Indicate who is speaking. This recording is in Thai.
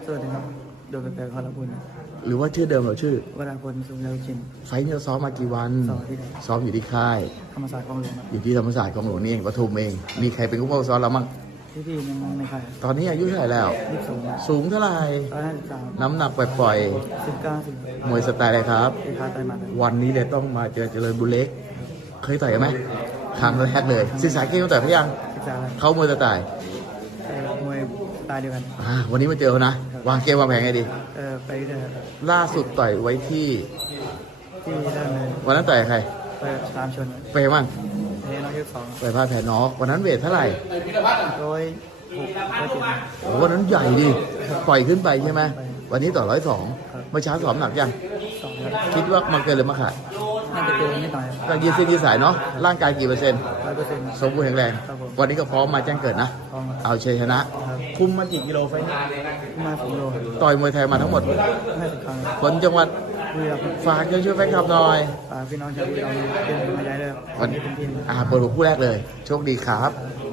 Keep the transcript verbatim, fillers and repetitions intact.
Speaker 1: ตัวหนึงครับโดยแปลกๆของเราบุญ
Speaker 2: หรือว่าชื่อเดิมเราชื่อ
Speaker 1: วราพลสุนทรชิน
Speaker 2: ไฟท์เนี่ยซ้อมมากี่วัน
Speaker 1: สองที่ไหน
Speaker 2: ซ้อมอยู่ที่ค่าย
Speaker 1: ธรรมศาสตร์กองหลวงครับ
Speaker 2: อยู่ที่ธรรมศาสตร์ของหลวงนี่เองปทุมเอง มีใครเป็นผู้ปกครองซ้อมเรามั่ง
Speaker 1: ที่พี่ยังไม่ใคร
Speaker 2: ตอนนี้อายุเท่าไหร่แล้ว
Speaker 1: ยี่สิบสอง
Speaker 2: สูงเท่าไหร่
Speaker 1: ร้อยห้าสิบสาม
Speaker 2: น้ำหนักปล่อย
Speaker 1: สิบเก้าสิบ
Speaker 2: ๆมวยสไตล์อะไรครับ
Speaker 1: ที่พาไตมาเลย
Speaker 2: วันนี้เลยต้องมาเจอเจริญบุญเล็ก เคยต่อยกันไหมครั้งแรกเลยศึกษาเก่งตั้งแต่พี่ยัง
Speaker 1: ศึกษาอะไร
Speaker 2: เขามวยสไตล์
Speaker 1: เอ่อมวยตายเดียวกัน
Speaker 2: อ่าวันนี้มาเจอเขานะ วางเกมวางแผนไงดี
Speaker 1: เออไปเรื่อย
Speaker 2: ล่าสุดต่อยไว้ที่
Speaker 1: ที่ด้านเลย
Speaker 2: วันนั้นต่อยกับใคร
Speaker 1: ไปตามชน
Speaker 2: เฟย์มั่ง
Speaker 1: เฮ้ยน้องที่สอง
Speaker 2: ไปพลาดแผลน็อกวันนั้นเวทเท่าไหร่
Speaker 1: ร้อยหกร้อยเจ็ด
Speaker 2: โอ้วันนั้นใหญ่ดิปล่อยขึ้นไปใช่ไหมวันนี้ต่อร้อยสองเมื่อเช้าสอบหนักยัง
Speaker 1: สองครับ
Speaker 2: คิดว่ามันเกินหรือมาขาด
Speaker 1: น่าจะเกินนิดหน่อย
Speaker 2: ก็ยืดเส้นยืดสายเนาะร่างกายกี่เปอร์เซ็นต์
Speaker 1: ร้อยเปอร์เซ็นต์
Speaker 2: สมบูรณ์แข็งแรง
Speaker 1: ครับผม
Speaker 2: วันนี้ก็พร้อมมาแจ้งเกิดนะ
Speaker 1: พร้อม
Speaker 2: เอาชัยชนะ คุมมากี่กิโลไฟล์นี้
Speaker 1: มาสองโล
Speaker 2: ต่อยมวยไทยมาทั้งหมด
Speaker 1: ห้าสิบครั้ง
Speaker 2: คนจังหวัด
Speaker 1: คุยกับ
Speaker 2: ฝากเชิญช่วยแฟนคลับหน่อย
Speaker 1: ฝากพี่น้องชาวบุรีรัมย์เป็นกำลังใจด้วยครับ
Speaker 2: วัน
Speaker 1: นี้เป็นทีม
Speaker 2: อ่าเปิดหัวคู่แรกเลย โชคดีครับ
Speaker 1: ครับ